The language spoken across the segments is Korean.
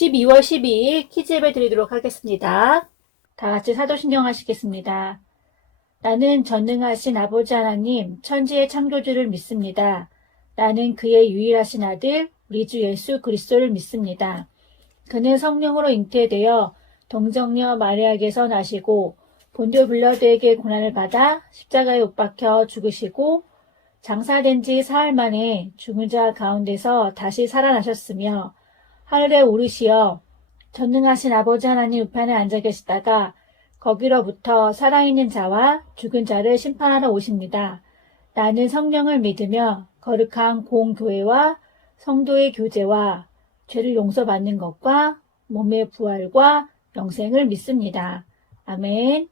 12월 12일 키즈 예배 드리도록 하겠습니다. 다 같이 사도신경 하시겠습니다. 나는 전능하신 아버지 하나님, 천지의 창조주를 믿습니다. 나는 그의 유일하신 아들, 우리 주 예수 그리스도를 믿습니다. 그는 성령으로 잉태되어 동정녀 마리아에게서 나시고 본디오 빌라도에게 고난을 받아 십자가에 못 박혀 죽으시고 장사된 지 사흘 만에 죽은 자 가운데서 다시 살아나셨으며 하늘에 오르시어 전능하신 아버지 하나님 우편에 앉아 계시다가 거기로부터 살아있는 자와 죽은 자를 심판하러 오십니다. 나는 성령을 믿으며 거룩한 공교회와 성도의 교제와 죄를 용서받는 것과 몸의 부활과 영생을 믿습니다. 아멘.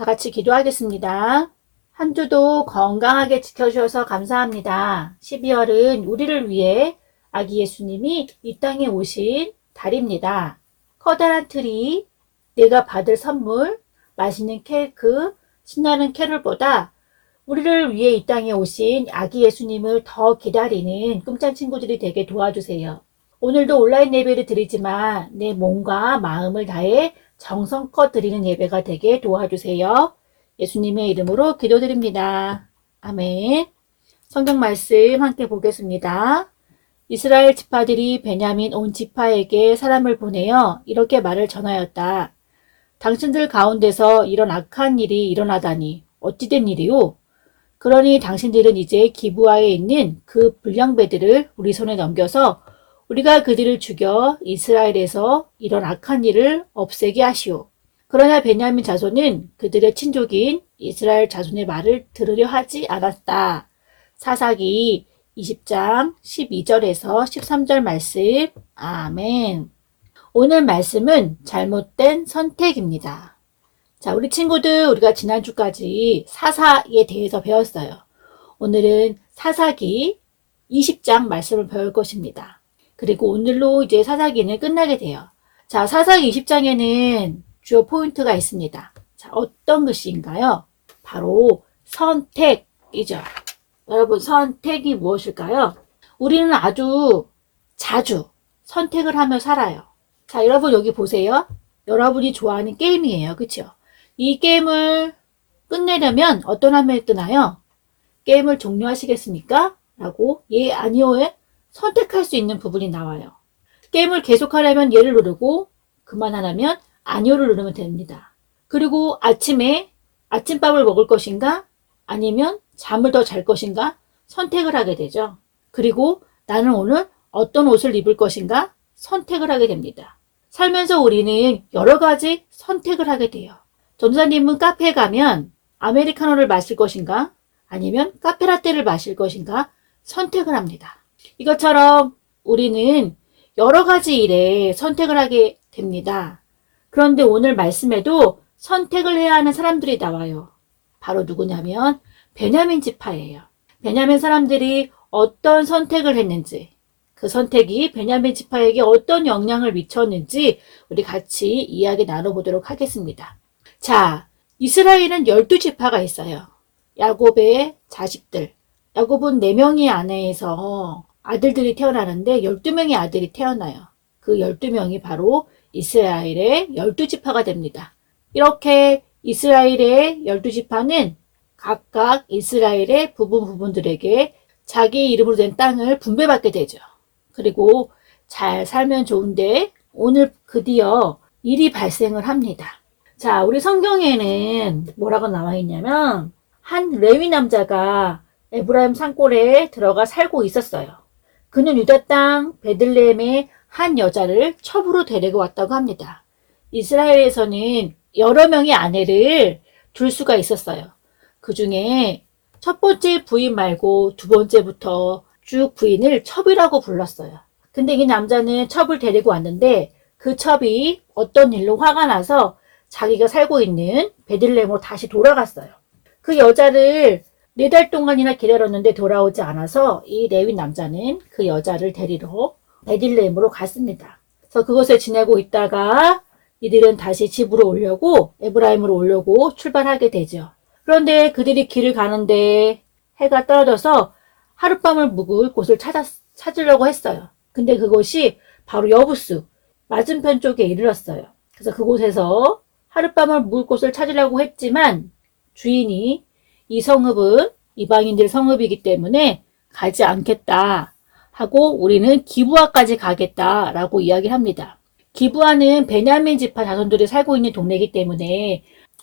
다 같이 기도하겠습니다. 한 주도 건강하게 지켜주셔서 감사합니다. 12월은 우리를 위해 아기 예수님이 이 땅에 오신 달입니다. 커다란 트리, 내가 받을 선물, 맛있는 케이크, 신나는 캐롤보다 우리를 위해 이 땅에 오신 아기 예수님을 더 기다리는 꿈찬 친구들이 되게 도와주세요. 오늘도 온라인 예배를 드리지만 내 몸과 마음을 다해 정성껏 드리는 예배가 되게 도와주세요. 예수님의 이름으로 기도드립니다. 아멘. 성경 말씀 함께 보겠습니다. 이스라엘 지파들이 베냐민 온 지파에게 사람을 보내어 이렇게 말을 전하였다. 당신들 가운데서 이런 악한 일이 일어나다니 어찌 된 일이오? 그러니 당신들은 이제 기브아에 있는 그 불량배들을 우리 손에 넘겨서 우리가 그들을 죽여 이스라엘에서 이런 악한 일을 없애게 하시오. 그러나 베냐민 자손은 그들의 친족인 이스라엘 자손의 말을 들으려 하지 않았다. 사사기 20장 12절에서 13절 말씀. 아멘. 오늘 말씀은 잘못된 선택입니다. 자, 우리 친구들, 우리가 지난주까지 사사에 대해서 배웠어요. 오늘은 사사기 20장 말씀을 배울 것입니다. 그리고 오늘로 이제 사사기는 끝나게 돼요. 자, 사사기 20장에는 주요 포인트가 있습니다. 자, 어떤 것인가요? 바로 선택이죠. 여러분, 선택이 무엇일까요? 우리는 아주 자주 선택을 하며 살아요. 자, 여러분 여기 보세요. 여러분이 좋아하는 게임이에요. 그쵸? 이 게임을 끝내려면 어떤 화면이 뜨나요? 게임을 종료하시겠습니까? 라고 예, 아니요에 선택할 수 있는 부분이 나와요. 게임을 계속하려면 예를 누르고 그만하려면 아니요를 누르면 됩니다. 그리고 아침에 아침밥을 먹을 것인가? 아니면 잠을 더 잘 것인가 선택을 하게 되죠. 그리고 나는 오늘 어떤 옷을 입을 것인가 선택을 하게 됩니다. 살면서 우리는 여러 가지 선택을 하게 돼요. 전도사님은 카페에 가면 아메리카노를 마실 것인가 아니면 카페라떼를 마실 것인가 선택을 합니다. 이것처럼 우리는 여러 가지 일에 선택을 하게 됩니다. 그런데 오늘 말씀에도 선택을 해야 하는 사람들이 나와요. 바로 누구냐면 베냐민 지파예요. 베냐민 사람들이 어떤 선택을 했는지, 그 선택이 베냐민 지파에게 어떤 영향을 미쳤는지 우리 같이 이야기 나눠보도록 하겠습니다. 자, 이스라엘은 12지파가 있어요. 야곱의 자식들. 야곱은 4명의 아내에서 아들들이 태어나는데 12명의 아들이 태어나요. 그 12명이 바로 이스라엘의 12지파가 됩니다. 이렇게 이스라엘의 12지파는 각각 이스라엘의 부분들에게 자기 이름으로 된 땅을 분배받게 되죠. 그리고 잘 살면 좋은데 오늘 드디어 일이 발생을 합니다. 자, 우리 성경에는 뭐라고 나와 있냐면 한 레위 남자가 에브라임 산골에 들어가 살고 있었어요. 그는 유다 땅 베들레헴의 한 여자를 첩으로 데리고 왔다고 합니다. 이스라엘에서는 여러 명의 아내를 둘 수가 있었어요. 그 중에 첫 번째 부인 말고 두 번째부터 쭉 부인을 첩이라고 불렀어요. 근데 이 남자는 첩을 데리고 왔는데 그 첩이 어떤 일로 화가 나서 자기가 살고 있는 베들레헴으로 다시 돌아갔어요. 그 여자를 4달 동안이나 기다렸는데 돌아오지 않아서 이 레위 남자는 그 여자를 데리러 베들레헴으로 갔습니다. 그래서 그곳에 지내고 있다가 이들은 다시 집으로 오려고 에브라임으로 오려고 출발하게 되죠. 그런데 그들이 길을 가는데 해가 떨어져서 하룻밤을 묵을 곳을 찾으려고 했어요. 근데 그곳이 바로 여부스 맞은편 쪽에 이르렀어요. 그래서 그곳에서 하룻밤을 묵을 곳을 찾으려고 했지만 주인이 이 성읍은 이방인들 성읍이기 때문에 가지 않겠다 하고 우리는 기브아까지 가겠다라고 이야기를 합니다. 기브아는 베냐민 지파 자손들이 살고 있는 동네이기 때문에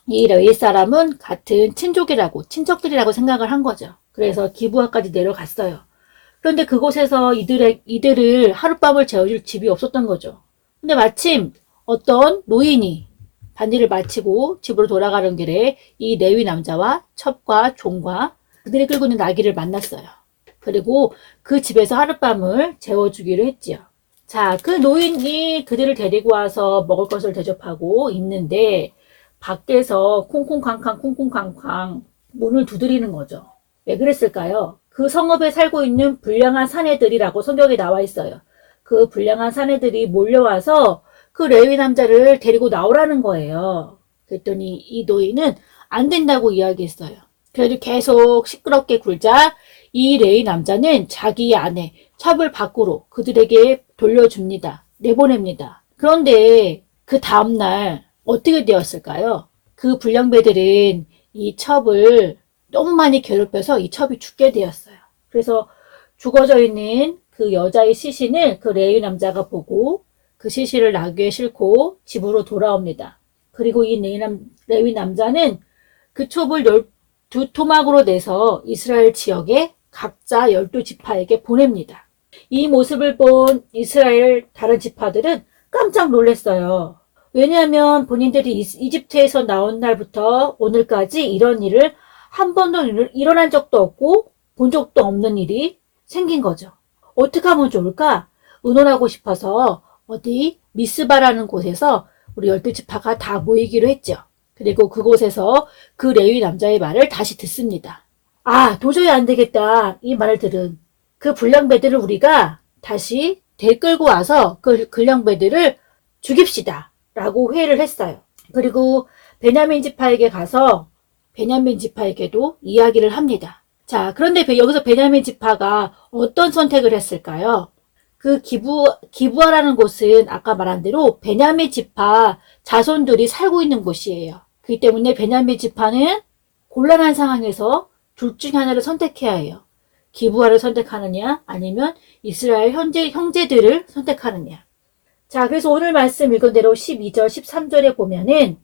이 레위 사람은 같은 친족들이라고 생각을 한 거죠. 그래서 기브아까지 내려갔어요. 그런데 그곳에서 이들을 하룻밤을 재워줄 집이 없었던 거죠. 근데 마침 어떤 노인이 반일을 마치고 집으로 돌아가는 길에 이 레위 남자와 첩과 종과 그들이 끌고 있는 나귀를 만났어요. 그리고 그 집에서 하룻밤을 재워주기로 했지요. 자, 그 노인이 그들을 데리고 와서 먹을 것을 대접하고 있는데 밖에서 콩콩쾅쾅 문을 두드리는 거죠. 왜 그랬을까요? 그 성읍에 살고 있는 불량한 사내들이라고 성경에 나와 있어요. 그 불량한 사내들이 몰려와서 그 레위 남자를 데리고 나오라는 거예요. 그랬더니 이 노인은 안 된다고 이야기했어요. 그래도 계속 시끄럽게 굴자 이 레위 남자는 자기의 아내 첩을 밖으로 그들에게 돌려줍니다. 내보냅니다. 그런데 그 다음날 어떻게 되었을까요? 그 불량배들은 이 첩을 너무 많이 괴롭혀서 이 첩이 죽게 되었어요. 그래서 죽어져 있는 그 여자의 시신을 그 레위 남자가 보고 그 시신을 나귀에 싣고 집으로 돌아옵니다. 그리고 이 레위 남자는 그 첩을 12토막으로 내서 이스라엘 지역에 각자 12지파에게 보냅니다. 이 모습을 본 이스라엘 다른 지파들은 깜짝 놀랐어요. 왜냐하면 본인들이 이집트에서 나온 날부터 오늘까지 이런 일을 한 번도 일어난 적도 없고 본 적도 없는 일이 생긴 거죠. 어떻게 하면 좋을까? 의논하고 싶어서 어디 미스바라는 곳에서 우리 12지파가 다 모이기로 했죠. 그리고 그곳에서 그 레위 남자의 말을 다시 듣습니다. 아, 도저히 안 되겠다. 이 말을 들은 그 불량배들을 우리가 다시 데리고 와서 그 불량배들을 죽입시다. 라고 회의를 했어요. 그리고 베냐민 지파에게 가서 베냐민 지파에게도 이야기를 합니다. 자, 그런데 여기서 베냐민 지파가 어떤 선택을 했을까요? 그 기브아라는 곳은 아까 말한 대로 베냐민 지파 자손들이 살고 있는 곳이에요. 그렇기 때문에 베냐민 지파는 곤란한 상황에서 둘 중 하나를 선택해야 해요. 기브아를 선택하느냐 아니면 이스라엘 형제들을 선택하느냐. 자, 그래서 오늘 말씀 읽은 대로 12절, 13절에 보면은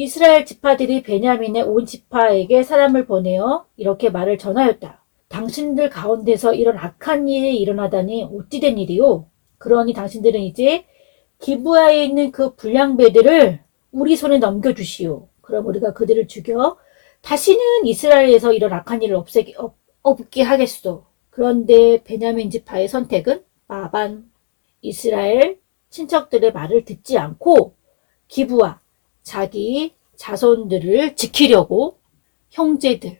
이스라엘 지파들이 베냐민의 온 지파에게 사람을 보내어 이렇게 말을 전하였다. 당신들 가운데서 이런 악한 일이 일어나다니 어찌 된 일이요? 그러니 당신들은 이제 기브아에 있는 그 불량배들을 우리 손에 넘겨주시오. 그럼 우리가 그들을 죽여 다시는 이스라엘에서 이런 악한 일을 없게 하겠소. 그런데 베냐민 지파의 선택은 마반. 이스라엘 친척들의 말을 듣지 않고 기브아, 자기 자손들을 지키려고 형제들,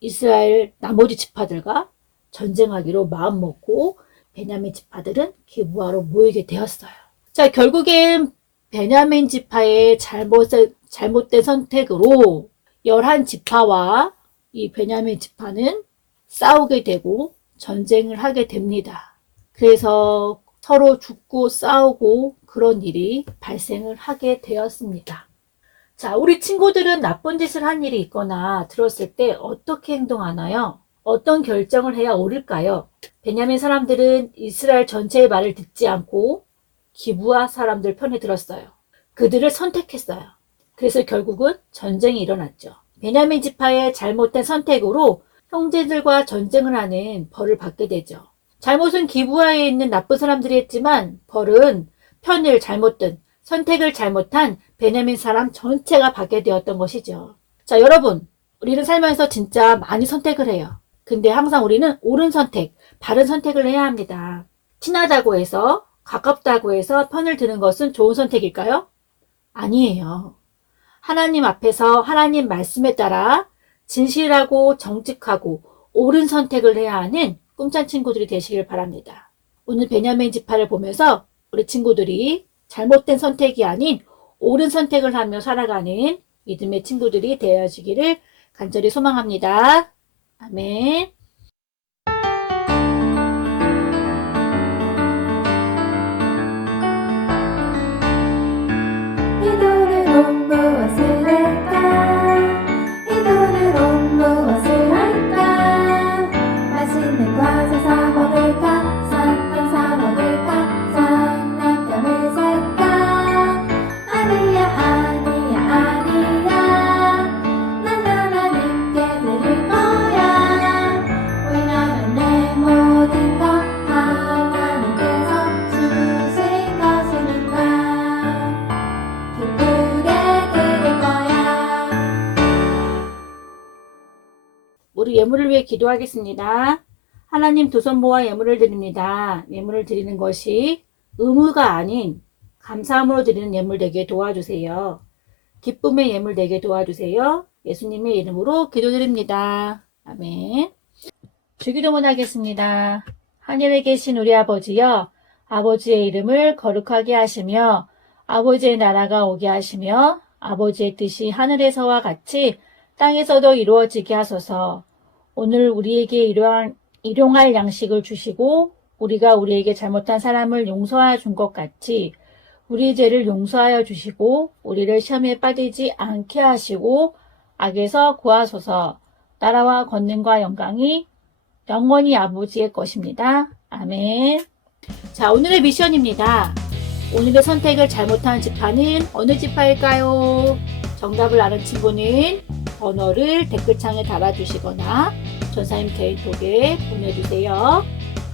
이스라엘 나머지 지파들과 전쟁하기로 마음먹고 베냐민 지파들은 기브아로 모이게 되었어요. 자, 결국엔 베냐민 지파의 잘못된 선택으로 11지파와 이 베냐민 지파는 싸우게 되고 전쟁을 하게 됩니다. 그래서 서로 죽고 싸우고 그런 일이 발생을 하게 되었습니다. 자, 우리 친구들은 나쁜 짓을 한 일이 있거나 들었을 때 어떻게 행동하나요? 어떤 결정을 해야 옳을까요? 베냐민 사람들은 이스라엘 전체의 말을 듣지 않고 기브아 사람들 편에 들었어요. 그들을 선택했어요. 그래서 결국은 전쟁이 일어났죠. 베냐민 지파의 잘못된 선택으로 형제들과 전쟁을 하는 벌을 받게 되죠. 잘못은 기브아에 있는 나쁜 사람들이 했지만 벌은 편을 잘못 든 선택을 잘못한 베냐민 사람 전체가 받게 되었던 것이죠. 자, 여러분, 우리는 살면서 진짜 많이 선택을 해요. 근데 항상 우리는 옳은 선택, 바른 선택을 해야 합니다. 친하다고 해서, 가깝다고 해서 편을 드는 것은 좋은 선택일까요? 아니에요. 하나님 앞에서 하나님 말씀에 따라 진실하고 정직하고 옳은 선택을 해야 하는 꿈찬 친구들이 되시길 바랍니다. 오늘 베냐민 지파를 보면서 우리 친구들이 잘못된 선택이 아닌 옳은 선택을 하며 살아가는 믿음의 친구들이 되어지기를 간절히 소망합니다. 아멘. 이 돈으로 무엇을 할까? 이 돈으로 무엇을 할까? 맛있는 과자 사 먹을까? 사탕 사 먹을까? 장난감을 살까? 아니야 아니야 아니야 난 하나님께 드릴 거야. 왜냐면 내 모든 것 하나님께서 주신 것이니까 기쁘게 드릴 거야. 우리 예물을 위해 기도하겠습니다. 하나님, 두 손 모아 예물을 드립니다. 예물을 드리는 것이 의무가 아닌 감사함으로 드리는 예물 되게 도와주세요. 기쁨의 예물 되게 도와주세요. 예수님의 이름으로 기도드립니다. 아멘. 주기도문 하겠습니다. 하늘에 계신 우리 아버지여, 아버지의 이름을 거룩하게 하시며 아버지의 나라가 오게 하시며 아버지의 뜻이 하늘에서와 같이 땅에서도 이루어지게 하소서. 오늘 우리에게 일용할 양식을 주시고 우리가 우리에게 잘못한 사람을 용서하여 준 것 같이 우리 죄를 용서하여 주시고 우리를 시험에 빠지지 않게 하시고 악에서 구하소서. 나라와 권능과 영광이 영원히 아버지의 것입니다. 아멘. 자, 오늘의 미션입니다. 오늘의 선택을 잘못한 지파는 어느 지파일까요? 정답을 아는 친구는 번호를 댓글창에 달아주시거나 전사님 개인톡에 보내주세요.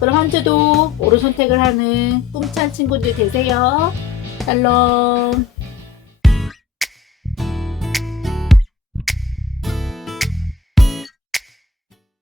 그럼 한 주도 옳은 선택을 하는 꿈찬 친구들 되세요. 샬롬.